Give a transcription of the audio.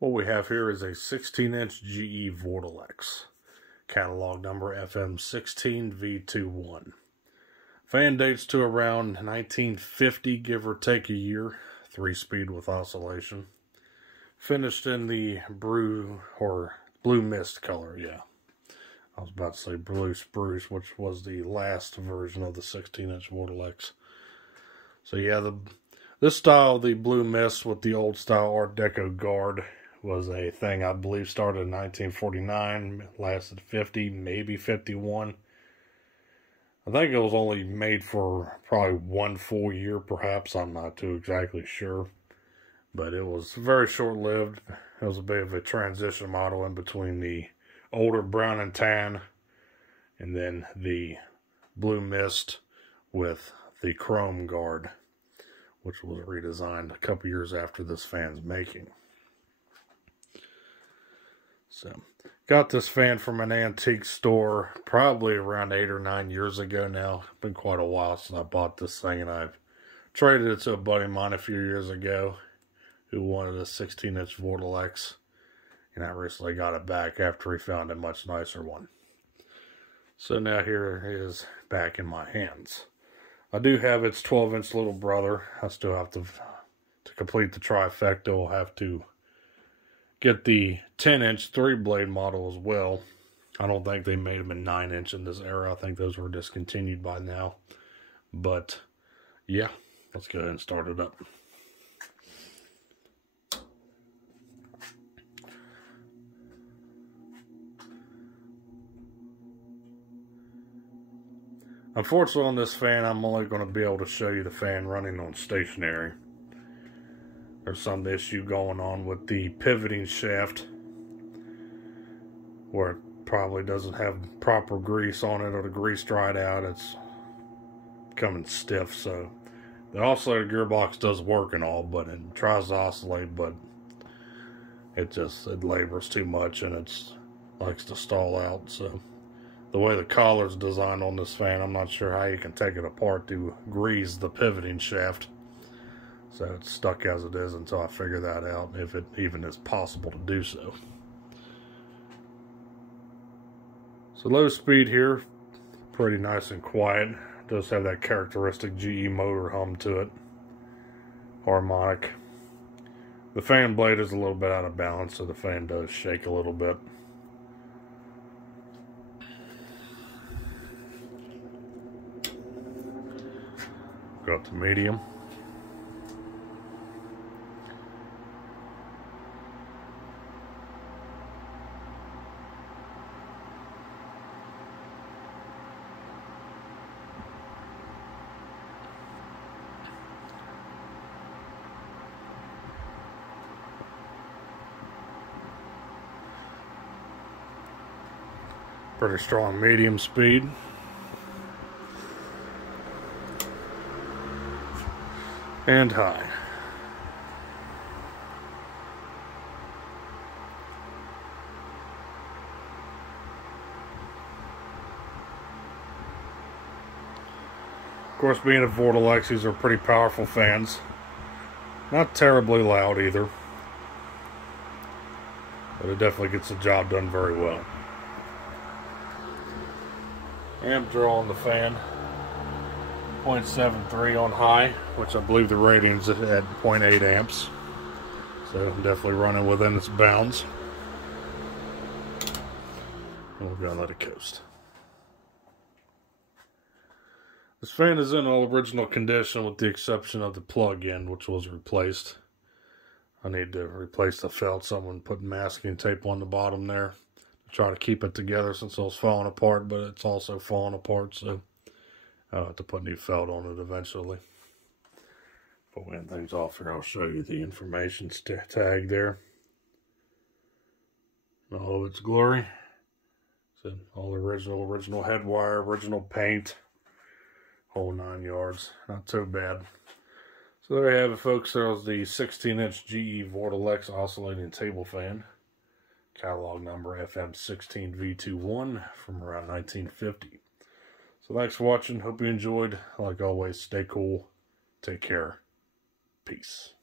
What we have here is a 16-inch GE Vortalex. Catalog number FM16V21. Fan dates to around 1950, give or take a year. 3-speed with oscillation. Finished in the blue mist color, yeah. I was about to say blue spruce, which was the last version of the 16-inch Vortalex. So yeah, this style, the blue mist with the old style Art Deco guard, was a thing I believe started in 1949, lasted 50, maybe 51. I think it was only made for probably 1 full year, perhaps. I'm not too exactly sure. But it was very short-lived. It was a bit of a transition model in between the older brown and tan and then the blue mist with the chrome guard, which was redesigned a couple years after this fan's making. So, got this fan from an antique store probably around 8 or 9 years ago now. It's been quite a while since I bought this thing, and I've traded it to a buddy of mine a few years ago who wanted a 16-inch Vortalex, and I recently got it back after he found a much nicer one. So now here it is back in my hands. I do have its 12-inch little brother. I still have to complete the trifecta, I'll have to get the 10-inch 3-blade model as well. I don't think they made them in 9-inch in this era. I think those were discontinued by now. But yeah, let's go ahead and start it up. Unfortunately on this fan, I'm only going to be able to show you the fan running on stationary. There's some issue going on with the pivoting shaft where it probably doesn't have proper grease on it, or the grease dried out. It's becoming stiff. So the oscillator gearbox does work and all, but it tries to oscillate, but it labors too much and it likes to stall out. So the way the collar's designed on this fan, I'm not sure how you can take it apart to grease the pivoting shaft. So it's stuck as it is until I figure that out, if it even is possible to do so. So low speed here, pretty nice and quiet. It does have that characteristic GE motor hum to it. Harmonic. The fan blade is a little bit out of balance, so the fan does shake a little bit. Got the medium. Pretty strong medium speed. And high. Of course, being a Vortalex, these are pretty powerful fans. Not terribly loud either, but it definitely gets the job done very well. Amp draw on the fan, 0.73 on high, which I believe the rating's at 0.8 amps. So definitely running within its bounds. And we're going to let it coast. This fan is in all original condition with the exception of the plug-in, which was replaced. I need to replace the felt. Someone put masking tape on the bottom there to try to keep it together since it was falling apart, but it's also falling apart, so I'll have to put new felt on it eventually. But when things off here, I'll show you the information tag there. In all of its glory. So all original head wire, original paint, whole 9 yards. Not too bad. So there you have it, folks. There's the 16-inch GE Vortalex oscillating table fan. Catalog number FM16V21 from around 1950. So thanks for watching. Hope you enjoyed. Like always, stay cool. Take care. Peace.